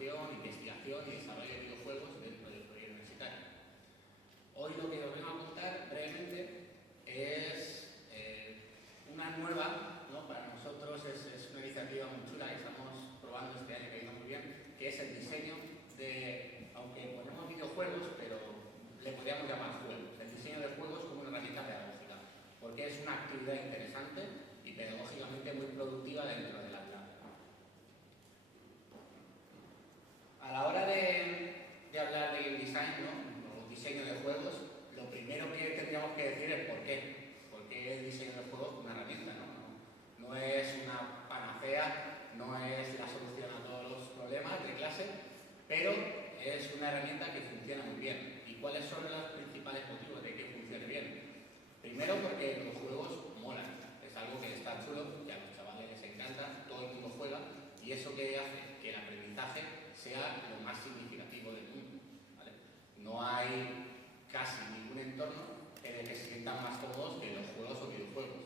formación, investigación y desarrollo de videojuegos dentro del proyecto universitario. Hoy lo que os vengo a contar brevemente es una nueva, ¿no? Para nosotros es una iniciativa muy chula que estamos probando este año, que ha ido muy bien, que es el diseño de, aunque ponemos videojuegos, pero le podríamos llamar juegos, el diseño de juegos como una herramienta pedagógica, porque es una actividad interesante y pedagógicamente muy productiva dentro del aula. A la hora de hablar de game design, ¿no? O diseño de juegos, lo primero que tendríamos que decir es por qué. ¿Por qué el diseño de juegos como una herramienta? No es una panacea, no es la solución a todos los problemas de clase, pero es una herramienta que funciona muy bien. ¿Y cuáles son los principales motivos de que funcione bien? Primero, porque los juegos molan. Es algo que está chulo, que a los chavales les encanta, todo el mundo juega, y eso que hace que el aprendizaje sea lo más significativo del mundo, ¿vale? No hay casi ningún entorno en el que se sientan más cómodos que los juegos o videojuegos.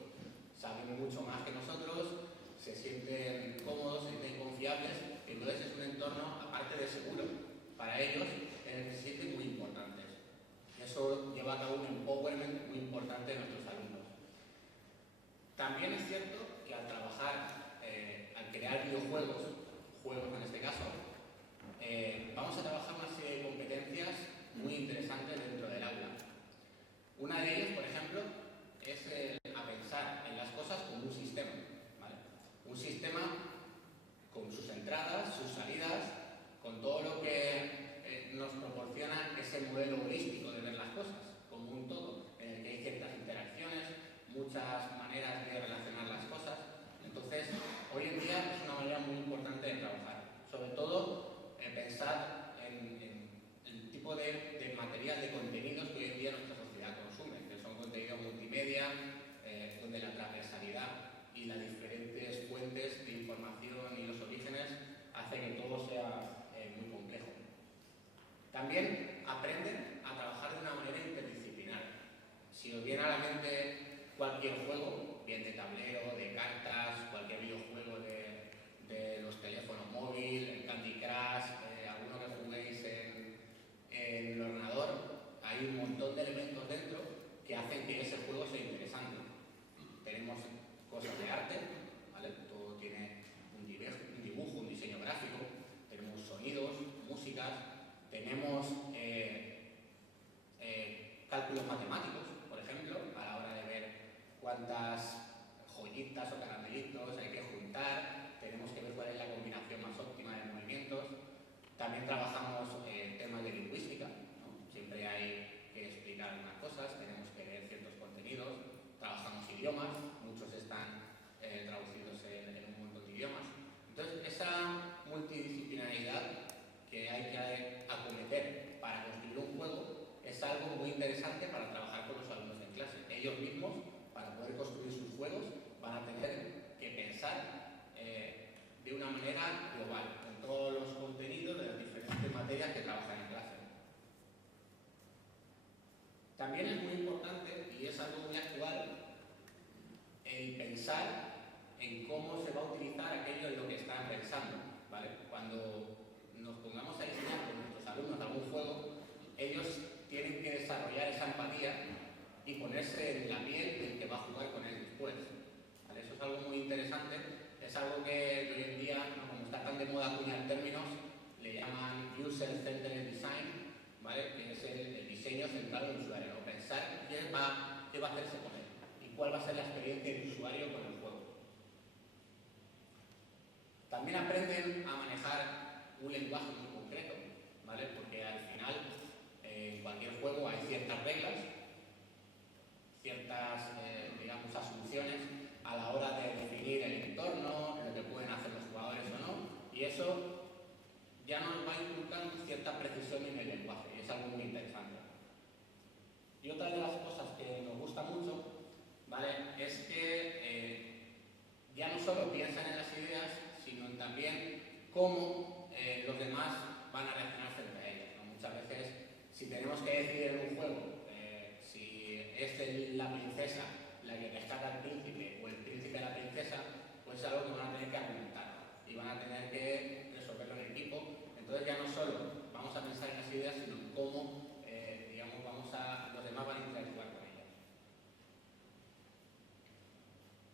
Saben mucho más que nosotros, se sienten cómodos, se sienten confiables, entonces es un entorno, aparte de seguro, para ellos, en el que se sienten muy importantes. Eso lleva a cabo un empowerment muy importante de nuestros alumnos. También es cierto que al trabajar, al crear videojuegos, juegos en este caso, vamos a trabajar una serie de competencias muy interesantes dentro del aula. Una de ellas, por ejemplo, es a pensar en las cosas como un sistema, ¿vale? Un sistema con sus entradas, sus salidas, con todo lo que nos proporciona ese modelo holístico de ver las cosas, como un todo, en el que hay ciertas interacciones, muchas maneras de relacionar las cosas. Entonces, hoy en día es una manera muy importante de trabajar. Sobre todo, pensar en el tipo de material, de contenidos que hoy en día nuestra sociedad consume, que son contenidos multimedia, donde la transversalidad y las diferentes fuentes de información y los orígenes hacen que todo sea muy complejo. También aprenden a trabajar de una manera interdisciplinar. Si os viene a la mente cualquier juego, bien de tablero, de cartas, cualquier videojuego de los teléfonos móviles, el Candy Crush, alguno que juguéis en el ordenador, hay un montón de elementos dentro que hacen que ese juego sea interesante. Tenemos cosas de arte, ¿vale? Todo tiene un dibujo, un diseño gráfico, tenemos sonidos, músicas, tenemos cálculos matemáticos, por ejemplo, a la hora de ver cuántas joyitas o caramelitos hay que juntar, tenemos que ver cuál es la combinación más óptima de movimientos. También trabajamos temas de lingüística, ¿no? Siempre hay que explicar unas cosas, tenemos que leer ciertos contenidos, trabajamos idiomas, muchos están traducidos en un montón de idiomas. Entonces, esa multidisciplinaridad que hay que acometer para construir un juego es algo muy interesante para trabajar con los alumnos en clase. Ellos mismos, para poder construir sus juegos, van a tener que pensar de una manera global, en todos los contenidos de las diferentes materias que trabajan en clase. También es muy importante, y es algo muy actual, el pensar en cómo se va a utilizar aquello en lo que están pensando, ¿vale? Cuando nos pongamos a diseñar con nuestros alumnos algún juego, ellos tienen que desarrollar esa empatía y ponerse en la piel del que va a jugar con él después, ¿vale? Eso es algo muy interesante, es algo que hoy en día, ¿no? Como está tan de moda acuñar términos, le llaman User-Centered Design, ¿vale? Que es el diseño centrado en el usuario, ¿no? Pensar qué va a hacerse con él y cuál va a ser la experiencia del usuario con el juego. También aprenden a manejar un lenguaje muy concreto, ¿vale? Porque al final, en cualquier juego hay ciertas reglas, ciertas, digamos, asunciones a la hora de definir el entorno, lo que pueden hacer los jugadores o no, y eso ya nos va inculcando cierta precisión en el lenguaje, y es algo muy interesante. Y otra de las cosas que nos gusta mucho, ¿vale? Es que ya no solo piensan en las ideas, sino en también cómo los demás van a reaccionar frente a ellas, ¿no? Muchas veces, si tenemos que decidir en un juego si es la princesa la que rescata al príncipe o el príncipe a la princesa, pues es algo que van a tener que argumentar y van a tener que resolverlo en equipo. Entonces, Entonces ya no solo vamos a pensar en las ideas, sino en cómo los demás van a interactuar con ellas.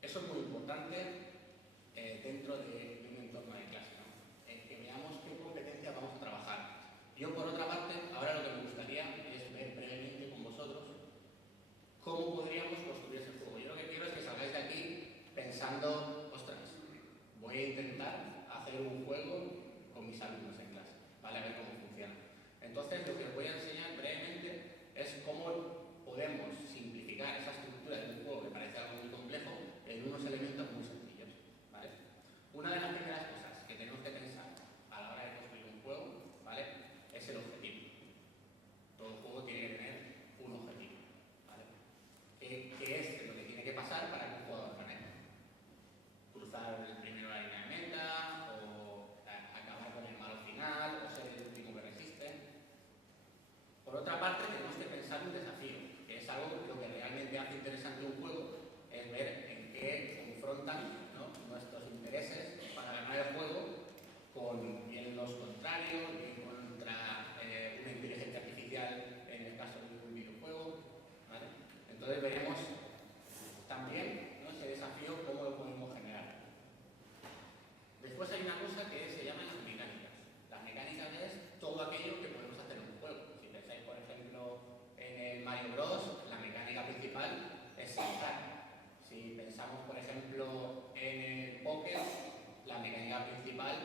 Eso es muy importante dentro de un entorno de clase, ¿no? Que veamos qué competencias vamos a trabajar. Yo, por otra parte, ahora lo que me gustaría es ver brevemente con vosotros cómo podríamos construir ese juego. Yo lo que quiero es que salgáis de aquí pensando, ostras, voy a intentar hacer un juego con mis alumnos en clase, ¿vale? A ver cómo funciona. Entonces, lo que os voy a enseñar brevemente es cómo podemos simplificar esa estructura de un juego que parece algo muy complejo en unos elementos muy sencillos, ¿vale? Una de las primeras cosas que tenemos que pensar a la hora de construir un juego, ¿vale?, es el objetivo. Todo juego tiene que tener un objetivo, ¿vale? ¿Qué es lo que tiene que pasar para que un jugador gane? Cruzar primero la línea de meta, o acabar con el malo final, o ser el último que resiste. Por otra parte, tenemos que pensar un desafío, que es algo que lo que realmente hace interesante un juego, es ver en qué confrontan, ¿no?, nuestros intereses para ganar el juego con bien los contrarios, bien contra una inteligencia artificial en el caso de un videojuego, ¿vale? Entonces veremos también, ¿no?, ese desafío, cómo lo podemos generar. Después hay una cosa que se llama las mecánicas. Las mecánicas es todo aquello que podemos hacer en un juego. Si pensáis, por ejemplo, en el Mario Bros, la mecánica principal es saltar. Si pensamos, por ejemplo, en el póker, la mecánica principal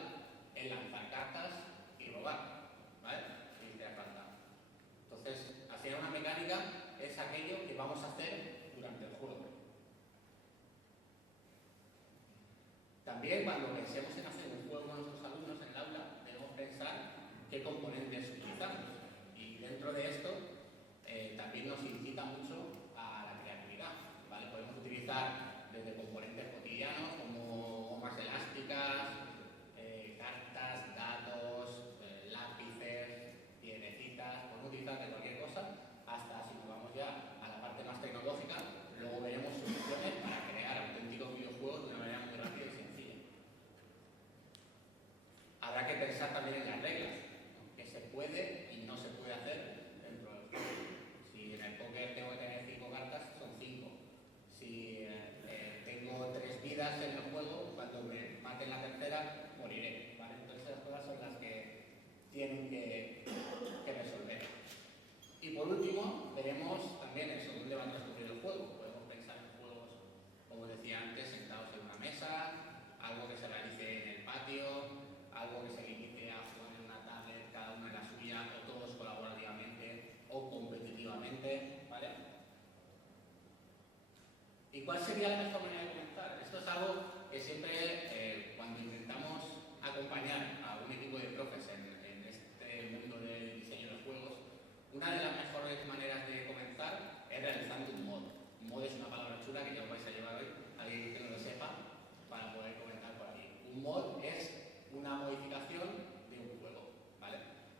es lanzar cartas y robar, ¿vale? Si te falta. Entonces, hacer una mecánica es aquello que vamos a hacer durante el juego. También, cuando pensemos en hacer un juego con nuestros alumnos en el aula, debemos pensar qué componentes utilizamos. Y dentro de esto, también nos incita mucho a la creatividad, ¿vale? Podemos utilizar desde componentes cotidianos como gomas elásticas, cartas, dados, lápices, piedrecitas, podemos utilizar de cualquier cosa, hasta, si nos vamos ya a la parte más tecnológica, luego veremos soluciones para crear auténticos videojuegos de una manera muy rápida y sencilla. Habrá que pensar también en las reglas, ¿no?, que se puede y no se puede hacer dentro del juego. Si en el póker tengo que tener 5 cartas, son 5. Si tengo 3 vidas en el juego, cuando me maten la tercera, moriré, ¿vale? Entonces esas cosas son las que tienen que resolver. Y por último, veremos también eso, dónde va a transcurrir el juego. Podemos pensar en juegos, como decía antes, sentados en una mesa, algo que se realice en el patio, algo que se limite a jugar en una tablet, cada uno en la suya, o todos colaborativamente o competitivamente, ¿vale? ¿Y cuál sería la mejor manera de comenzar? Esto es algo que siempre, cuando intentamos acompañar a un equipo de profes en este mundo del diseño de juegos, una de las mejores maneras de comenzar es realizando un mod. Un mod es una palabra chula que ya os vais a llevar hoy, alguien que no lo sepa, para poder comentar por aquí. Un mod es una modificación de un juego, ¿vale?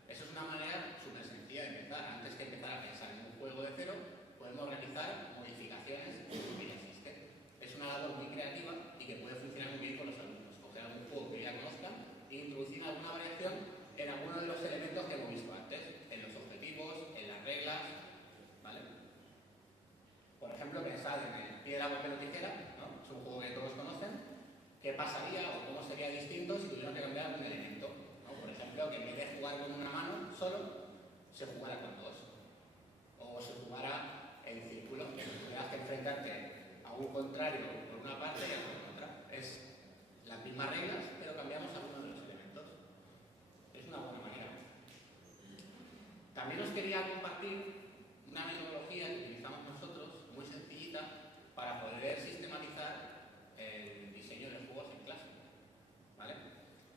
Eso es una manera súper sencilla de empezar. Antes que empezar a pensar en un juego de cero, podemos realizar modificaciones de lo que ya existe. Es una labor muy creativa y que puede funcionar muy bien con los alumnos. Coger algún juego que ya conozcan e introducir alguna variación en alguno de los elementos que hemos visto antes, en los objetivos, en las reglas, ¿vale? Por ejemplo, pensad en el piedra, papel o tijera, ¿no? Es un juego que todos conocen. ¿Qué pasaría o cómo sería distinto si tuviéramos que cambiar algún elemento, ¿no? Por ejemplo, que en vez de jugar con una mano solo, se jugara con dos. O se jugara en círculo, que tuvieras que enfrentarte a un contrario por una parte y a otro por otra. Es las mismas reglas, pero cambiamos algunos de los elementos. Es una buena manera. También os quería compartir una metodología que utilizamos nosotros, muy sencillita, para poder sistematizar el diseño de juegos en clase, ¿vale?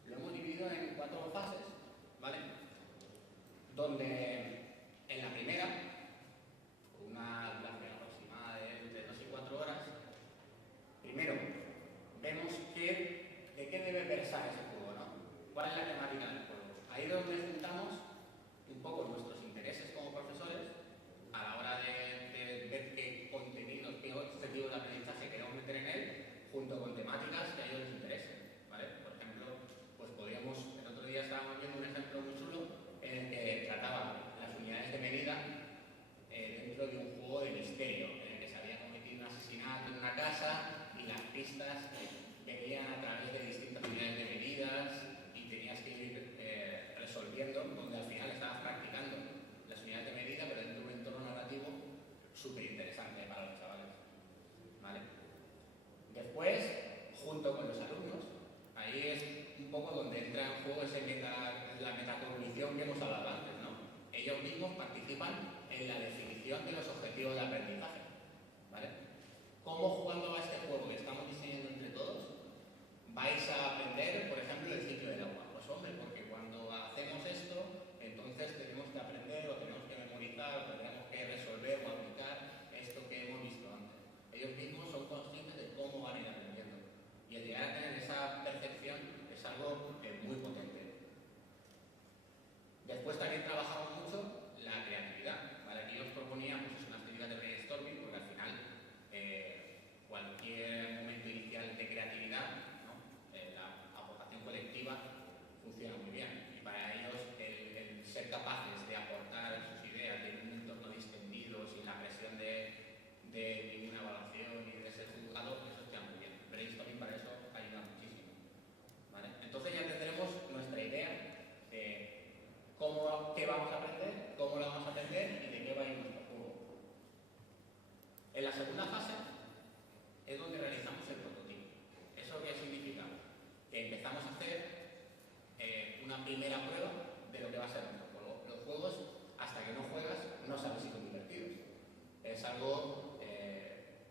Lo hemos dividido en 4 fases, ¿vale? Donde en la primera, una duración aproximada de entre 2 y 4 horas, primero vemos de qué debe versar ese juego, ¿no? ¿Cuál es la temática del juego? Ahí es donde juntamos un poco nuestros intereses como profesores resolviendo, donde al final estabas practicando las unidades de medida, pero dentro de un entorno narrativo súper interesante para los chavales, ¿vale? Después, junto con los alumnos, ahí es un poco donde entra en juego la metacognición que hemos hablado antes, ¿no? Ellos mismos participan en la definición de los objetivos de aprendizaje, ¿vale? ¿Cómo jugando a este juego que estamos diseñando entre todos vais a aprender, por ejemplo, el ciclo del agua? Pues hombre, porque cuando hacemos esto, entonces tenemos que aprender o tenemos que memorizar o tenemos que resolver o aplicar esto que hemos visto antes. Ellos mismos son conscientes de cómo van a ir aprendiendo. Y el llegar a tener esa percepción es algo muy potente. Después también trabajamos mucho la creatividad, ¿vale? Aquí os proponía pues, una actividad de brainstorming, porque al final cualquier momento inicial de creatividad, ¿no? La aportación colectiva funciona muy bien. Y para ellos el ser capaces de aportar sus ideas en un entorno distendido, sin la presión de ninguna evaluación y de ser juzgado, eso está muy bien. Brainstorming para eso ayuda muchísimo, ¿vale? Entonces ya tendremos nuestra idea de qué vamos a aprender, cómo lo vamos a aprender y de qué va a ir nuestro juego. En la segunda fase es donde realizamos el prototipo. ¿Eso qué significa? Que empezamos a hacer una primera prueba de lo que va a ser nuestro juego. Los juegos, hasta que no juegas, no sabes si son divertidos. Es algo,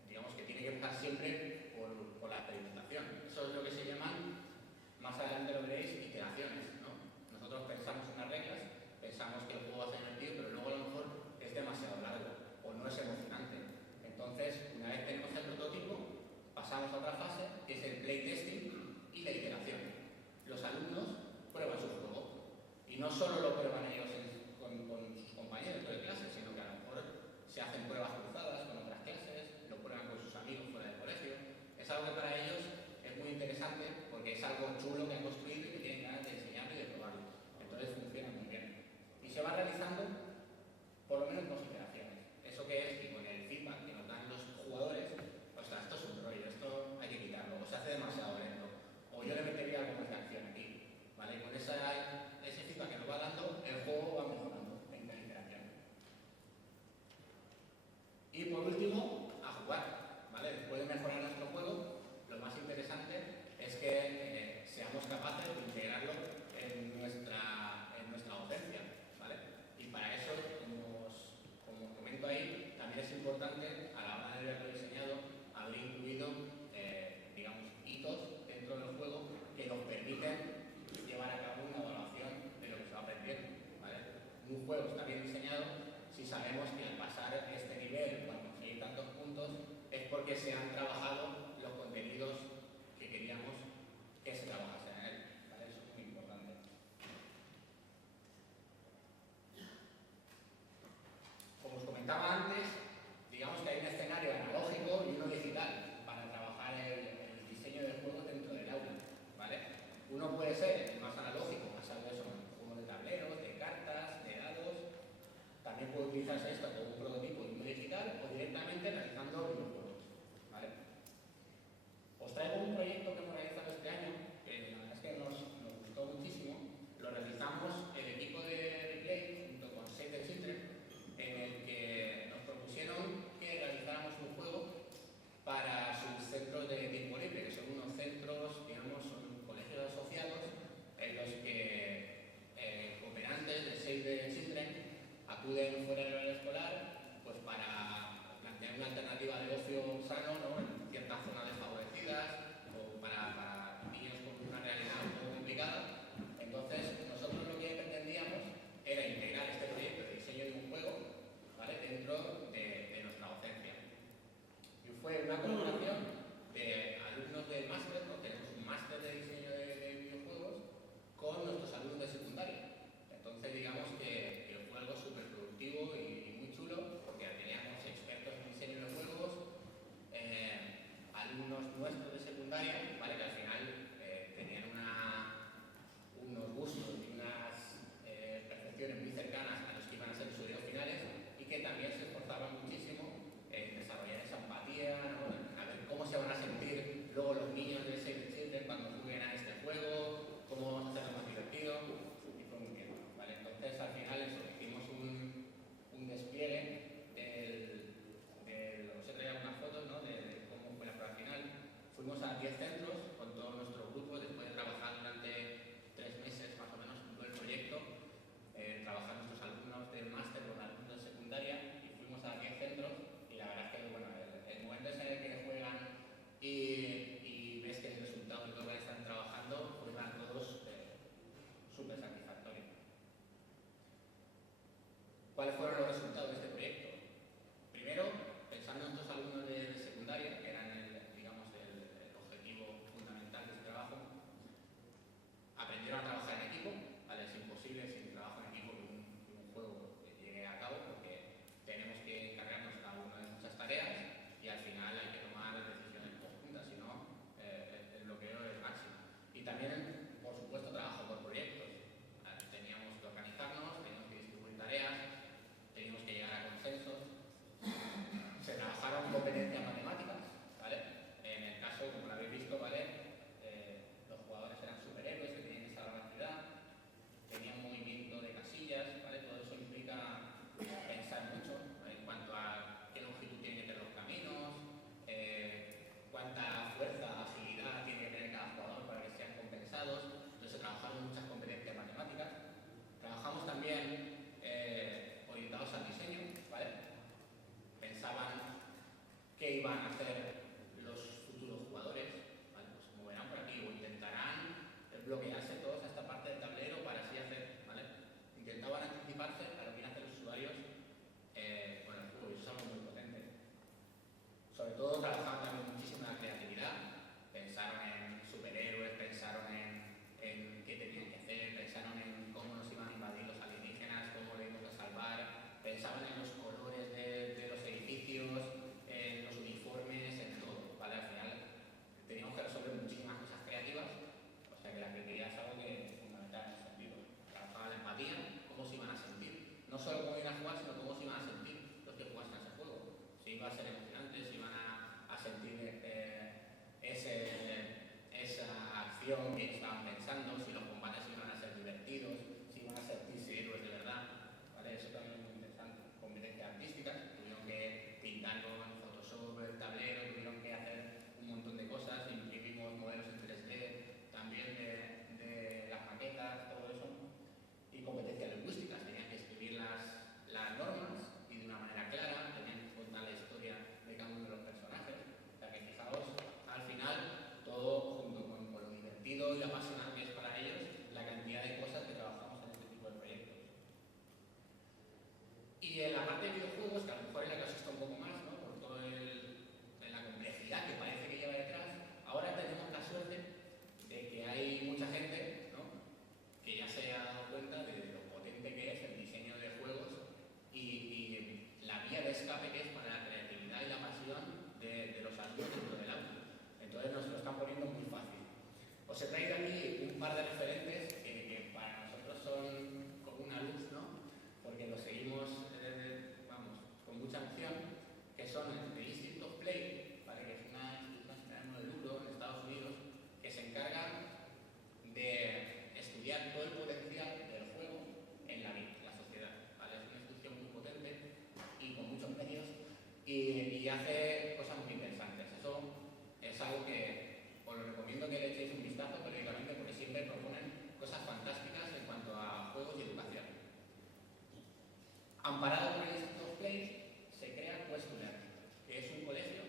digamos, que tiene que empezar siempre por la experimentación. Eso es lo que se llaman, más adelante lo veréis, iteraciones, ¿no? Nosotros pensamos unas reglas, pensamos que el juego va a ser divertido, pero luego a lo mejor es demasiado largo o no es emocionante. Entonces, una vez tenemos el prototipo, pasamos a otra fase, que es el playtesting y la iteración. Los alumnos prueban su juego y no solo lo prueban ellos con sus compañeros de clase, sino que a lo mejor se hacen pruebas cruzadas con otras clases, lo prueban con sus amigos fuera del colegio. Es algo que para ellos es muy interesante porque es algo chulo que han construido y que tienen ganas de enseñarlo y de probarlo. Entonces funciona muy bien. Y se va realizando por lo menos 2 iteraciones. Eso que es que con el feedback que nos dan los jugadores, o sea, esto es un rollo, esto hay que quitarlo, o se hace demasiado lento, o yo le metería algo más de acción aquí, ¿vale? Y con ese feedback que nos va dando, el juego va mejorando en cada iteración. Y por último, a jugar, ¿vale? Después de mejorar nuestro juego, lo más interesante es que seamos capaces de integrarlo en nuestra docencia, ¿vale? Y para eso, como comento ahí, también es importante, a la hora de haberlo diseñado, haber incluido, digamos, hitos dentro del juego que nos permiten llevar a cabo una evaluación de lo que se va aprendiendo, ¿vale? Un juego está bien diseñado si sabemos que al pasar este nivel o al conseguir tantos puntos es porque se han trabajado los contenidos que queríamos que se trabajasen en él, ¿vale? Eso es muy importante. Como os comentaba antes, digamos que hay un escenario analógico y uno digital para trabajar el diseño del juego dentro del aula, ¿vale? Uno puede ser el más analógico, basado en juegos de tableros, de cartas, de dados. También puede utilizarse esto como un prototipo y uno digital o directamente realizando videojuegos, ¿vale? qué van a hacer los futuros jugadores, ¿vale? Pues se moverán por aquí o intentarán bloquearse todos a esta parte del tablero para así hacer, ¿vale? Intentaban anticiparse a lo que hacen los usuarios con el juego y eso es algo muy potente. Sobre todo trabajaban también muchísimo en la creatividad, pensaron en superhéroes, pensaron en qué tenían que hacer, pensaron en cómo nos iban a invadir los alienígenas, cómo le íbamos a salvar, pensaban en los colores de los edificios, en los uniformes, en todo, ¿vale? Al final teníamos que resolver muchísimas cosas creativas, o sea que la creatividad es algo que es fundamental en ese sentido. Trabajaban la empatía, cómo se iban a sentir, no solo cómo iban a jugar, sino cómo se iban a sentir los que jugasen a ese juego. Si iba a ser emocionante, si iban a sentir esa acción que estaban pensando, si los combates iban a ser divertidos, si iban a sentirse héroes de verdad, ¿vale? Eso también es muy interesante. Competencias artísticas, tuvieron que pintarlo en Photoshop, el tablero, tuvieron que hacer un montón de cosas, imprimimos modelos en 3D, también de las maquetas, todo eso. Y competencias lingüísticas, tenían que escribir las normas y de una manera clara, tenían que contar la historia de cada uno de los personajes. O sea que fijaos, al final, todo junto con lo divertido y apasionante que es para ellos, la cantidad de cosas que trabajamos en este tipo de proyectos. Y en la parte de videojuegos, que a lo mejor es la que os está un poco más, ¿no? Por toda la complejidad que parece que lleva detrás, ahora tenemos la suerte de que hay mucha gente, ¿no?, que ya se ha dado cuenta de lo potente que es el diseño de juegos y la vía de escape que es para la creatividad y la pasión de los alumnos dentro del aula. Entonces nos lo están poniendo muy fácil. Os he traído aquí un par de referentes que para nosotros son como una luz, ¿no? Porque los seguimos, con mucha emoción, que son el Institute of Play, ¿vale?, que es una institución de Luro en Estados Unidos, que se encarga de estudiar todo el potencial del juego en la vida, en la sociedad, ¿vale? Es una institución muy potente y con muchos medios y hace cosas muy interesantes. Eso es algo que os lo recomiendo que le echéis un vistazo periódicamente porque siempre proponen cosas fantásticas en cuanto a juegos y educación. Amparado por el Institute of Play, se crea Quest to Learn, que es un colegio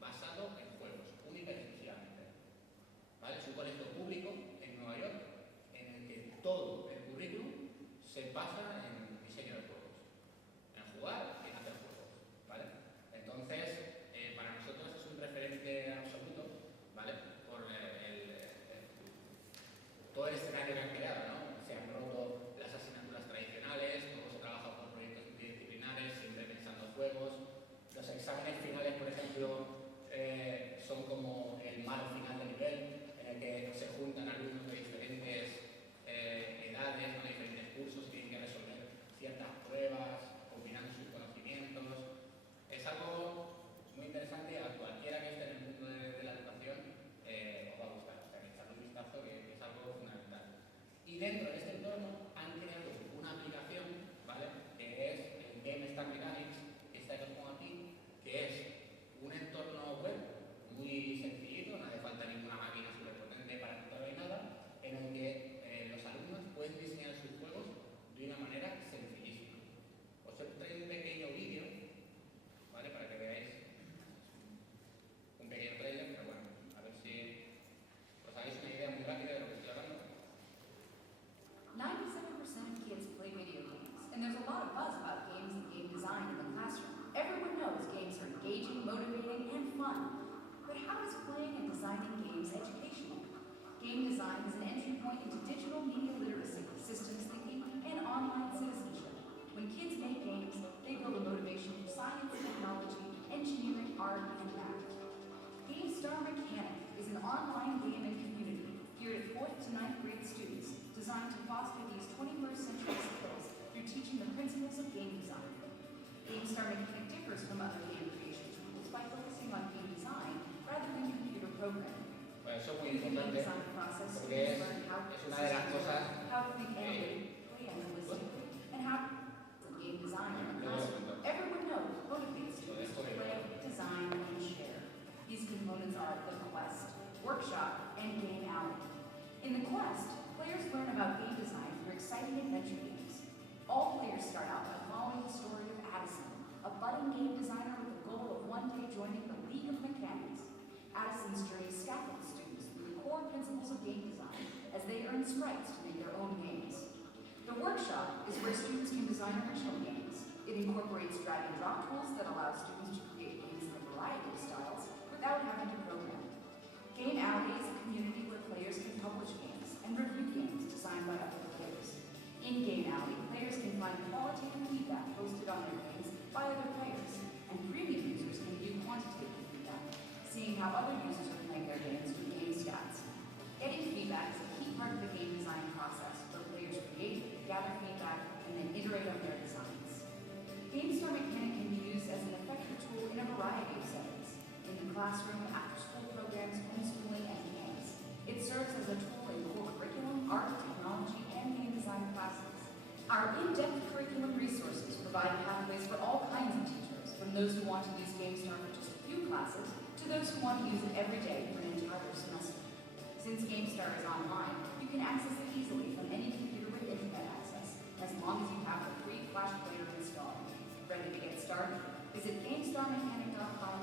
basado en juegos, única y exclusivamente. ¿Vale? Es un colegio público en Nueva York en el que todo el currículum se basa en diseño de juegos, en jugar y en hacer juegos, ¿vale? Entonces, para nosotros es un referente absoluto, ¿vale? Por todo el escenario que han creado, ¿no? Se han roto las asignaturas tradicionales, todo se trabaja por proyectos multidisciplinares, siempre pensando en juegos. Los exámenes finales, por ejemplo, son como el mar final de nivel, en el que se juntan alumnos de diferentes edades, ¿no?, de diferentes cursos, y tienen que resolver ciertas pruebas, combinando sus conocimientos. Es algo muy interesante, a cualquiera que esté en el mundo de la educación os va a gustar, o sea, que echadle un vistazo, que es algo fundamental. Y dentro de este entorno han creado una aplicación, ¿vale?, que es el Game Stack Mechanics, esta que os pongo aquí, que es un entorno web muy sencillito, no hace falta ninguna máquina superpotente para controlar ni nada, en el que los alumnos pueden diseñar sus juegos de una manera sencillísima. Os he traído un pequeño vídeo, ¿vale?, para que veáis un pequeño trailer, pero bueno, a ver si os hagáis una idea muy rápida de lo que estoy hablando. 97% of kids play video games, and there's a lot of buzz about games and game design in the classroom. Everyone knows games are engaging, motivating, and fun. But how is playing and designing games educational? Game design is an entry point into digital media literacy, systems thinking, and online citizenship. When kids make games, they build a motivation for science, technology, engineering, art, and math. GameStar Mechanic is an online gaming community geared at 4th to 9th grade students, designed to foster these 21st century skills through teaching the principles of game design. GameStar Mechanic differs from other game creation tools by focusing on game design rather than computer programming. Bueno, eso es muy In the game importante design process, porque students learn how es una de las systems cosas work, how to think analytically and holistically, and how to game design in the classroom. Everyone knows motivates students to play, design, and share. These components are the Quest, Workshop, and Game Alley. In the Quest, players learn about game design through exciting adventure games. All players start out by following the story of Addison, a budding game designer with the goal of one day joining the game design as they earn stripes to make their own games. The workshop is where students can design original games. It incorporates drag and drop tools that allow students to create games in a variety of styles without having to program. Game Alley is a community where players can publish games and review games designed by other players. In Game Alley, players can find qualitative feedback posted on their games by other players, and premium users can view quantitative feedback, seeing how other users are playing their games with game stats. Getting feedback is a key part of the game design process, where players create, gather feedback, and then iterate on their designs. GameStar Mechanic can be used as an effective tool in a variety of settings. In the classroom, after-school programs, homeschooling, and camps. It serves as a tool in core curriculum, art, technology, and game design classes. Our in-depth curriculum resources provide pathways for all kinds of teachers, from those who want to use GameStar for just a few classes, to those who want to use it every day for an entire semester. Since GameStar is online, you can access it easily from any computer with internet access, as long as you have the free Flash player installed. Ready to get started? Visit GameStarMechanic.com/